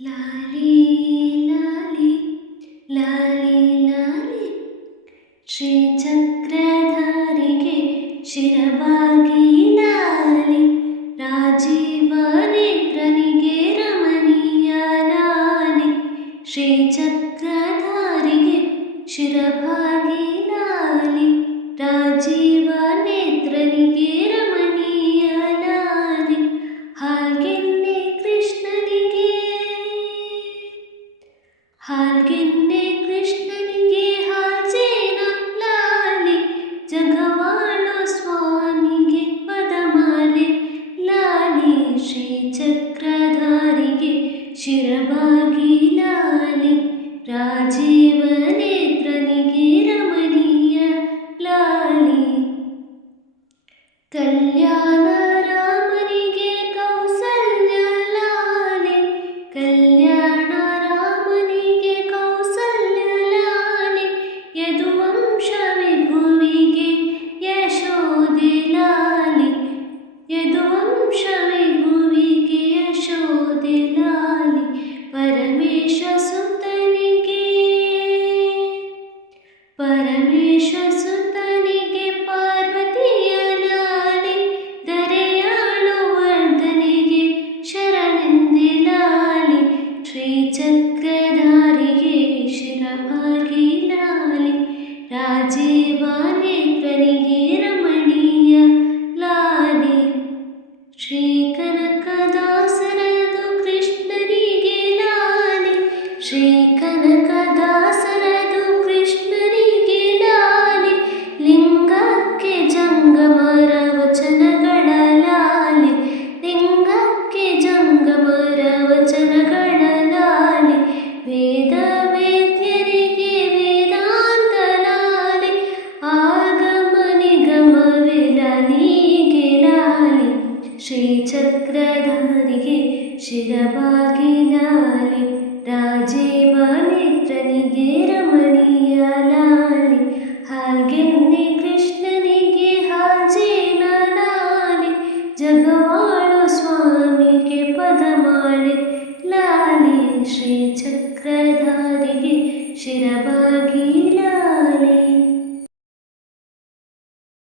ലാലി ലാലി ലാലി ലാലി ശ്രീചക്രധാരികെ ಶಿರಭಾಗಿ ಲಾಲಿ ರಾಜೀವನೇತ್ರನಿಗೆ ರಮಣೀಯ ಲಾಲಿ ಶ್ರೀಚಕ್ರಧಾರಿಗೆ ಶಿರಭಾಗಿ ಲಾಲಿ ರಾಜೀವನೇತ್ರನಿಗೆ ರಮ രാജീവനേത്രനികി രമണീയ ലാലി കല്യാണ चक्रधारि शिरमागे लि त्वनिगे रमणीय लालि श्रीकनकदा कृष्णनिगे लालि श्री श्रीचक्रधारिः शिरभागिलालि शिरबालि राज मेत्रे रमणीय लालि आ कृष्णनगे हाजन लि जगवाणु स्वाम पदमाले लालि श्रीचक्रधारिः शिरबा